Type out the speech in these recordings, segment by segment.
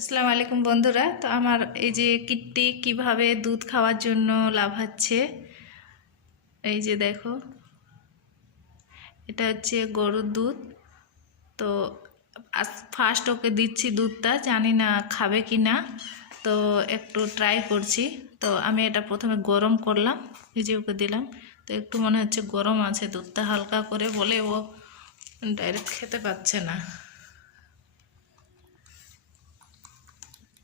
আসসালামু আলাইকুম বন্ধুরা। তো আমার এই যে কিট্টি কীভাবে দুধ খাওয়ার জন্য লাভাচ্ছে এই যে দেখো। এটা হচ্ছে গরুর দুধ। তো ফার্স্ট ওকে দিচ্ছি দুধটা, জানি না খাবে কি না তো একটু ট্রাই করছি। তো আমি এটা প্রথমে গরম করলাম, এই যে ওকে দিলাম। তো একটু মনে হচ্ছে গরম আছে, দুধটা হালকা করে বলে ও ডাইরেক্ট খেতে পাচ্ছে না।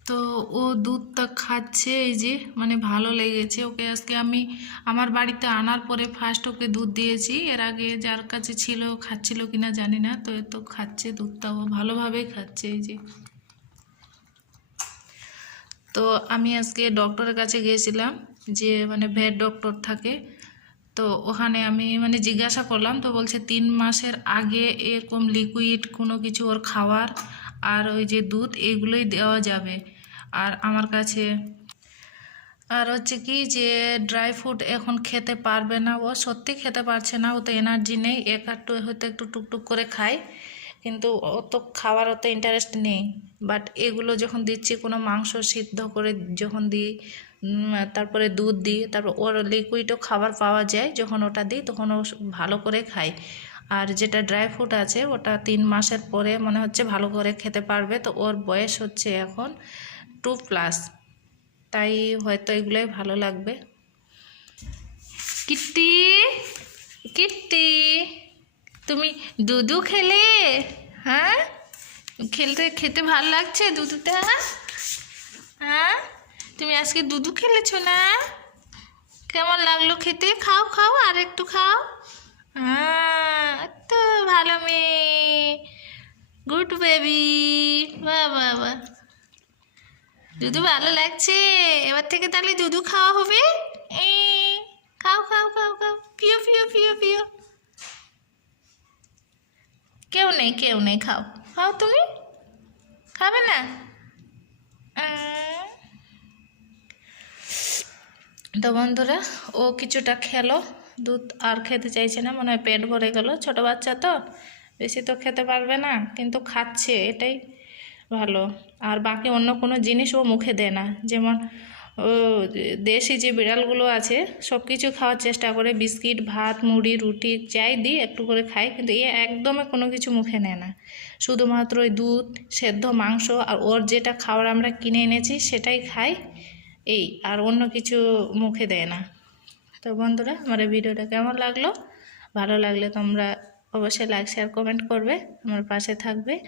তো ও দুধটা খাচ্ছে এই যে মানে ভালো লেগেছে। ওকে আজকে আমি আমার বাড়িতে আনার পরে ফার্স্ট ওকে দুধ দিয়েছি। এর আগে যার কাছে ছিল খাচ্ছিল কিনা জানি না। তো তো খাচ্ছে দুধটা, ও ভালোভাবেই খাচ্ছে এই যে। তো আমি আজকে ডক্টরের কাছে গিয়েছিলাম, যে মানে ভেট ডক্টর থাকে। তো ওখানে আমি মানে জিজ্ঞাসা করলাম, তো বলছে তিন মাসের আগে এরকম লিকুইড কোনো কিছু ওর খাওয়ার আর ওই যে দুধ এগুলোই দেওয়া যাবে। আর আমার কাছে। আর হচ্ছে কি যে ড্রাই ফ্রুট এখন খেতে পারবে না ও, সত্যি খেতে পারছে না, ও তো এনার্জি নেই, এক একটু হয়তো একটু টুকটুক করে খায়, কিন্তু ও তো খাওয়ার অত ইন্টারেস্ট নেই। বাট এগুলো যখন দিচ্ছি, কোনো মাংস সিদ্ধ করে যখন দিই তারপরে দুধ দিই, তারপর ওর লিকুইডও খাবার পাওয়া যায়, যখন ওটা দিই, তখন ও ভালো করে খায়। আর যেটা ড্রাই ফ্রুট আছে, ওটা তিন মাসের পরে মনে হচ্ছে ভালো করে খেতে পারবে, তো ওর বয়স হচ্ছে এখন টু প্লাস। তাই হয়তো এগুলোই ভালো লাগবে। কিট্টি কিট্টি, তুমি দুধু খেলে? হ্যাঁ? খেলতে, খেতে ভালো লাগছে দুধটা হ্যাঁ? তুমি আজকে দুধু খেলেছো না? কেমন লাগল খেতে? খাও খাও, আর একটু খাও। হ্যাঁ তো ভালো মেয়ে। Good baby. বাহ বাহ। দুধু ভালো লাগছে? এবার থেকে তাহলে দুধু খাওয়া হবে? খাও খাও খাও খাও। পিও পিও পিও পিও। কেউ নেই কেউ নেই, খাও। খাও তুমি? খাবে না? তো বন্ধুরা, ও কিছুটা খেলো। দুধ আর খেতে চাইছে না, মনে হয় পেট ভরে গেল। ছোট বাচ্চা তো, বেশি তো খেতে পারবে না, কিন্তু খাচ্ছে, এটাই ভালো। আর বাকি অন্য কোনো জিনিস ও মুখে দেয় না। যেমন, ও, দেশি যে বিড়ালগুলো আছে সব কিছু খাওয়ার চেষ্টা করে। বিস্কিট, ভাত, মুড়ি, রুটি, যাই দিই, একটু করে খায় কিন্তু এ একদমই কোনো কিছু মুখে নেয় না। শুধুমাত্র ওই দুধ, সেদ্ধ মাংস আর ওর যেটা খাবার আমরা কিনে এনেছি, সেটাই খায় এই, আর অন্য কিছু মুখে দেয় না। তো বন্ধুরা, আমার ভিডিওটা কেমন লাগল? ভালো লাগলে তোমরা অবশ্যই লাইক শেয়ার কমেন্ট করবে। আমার পাশে থাকবে।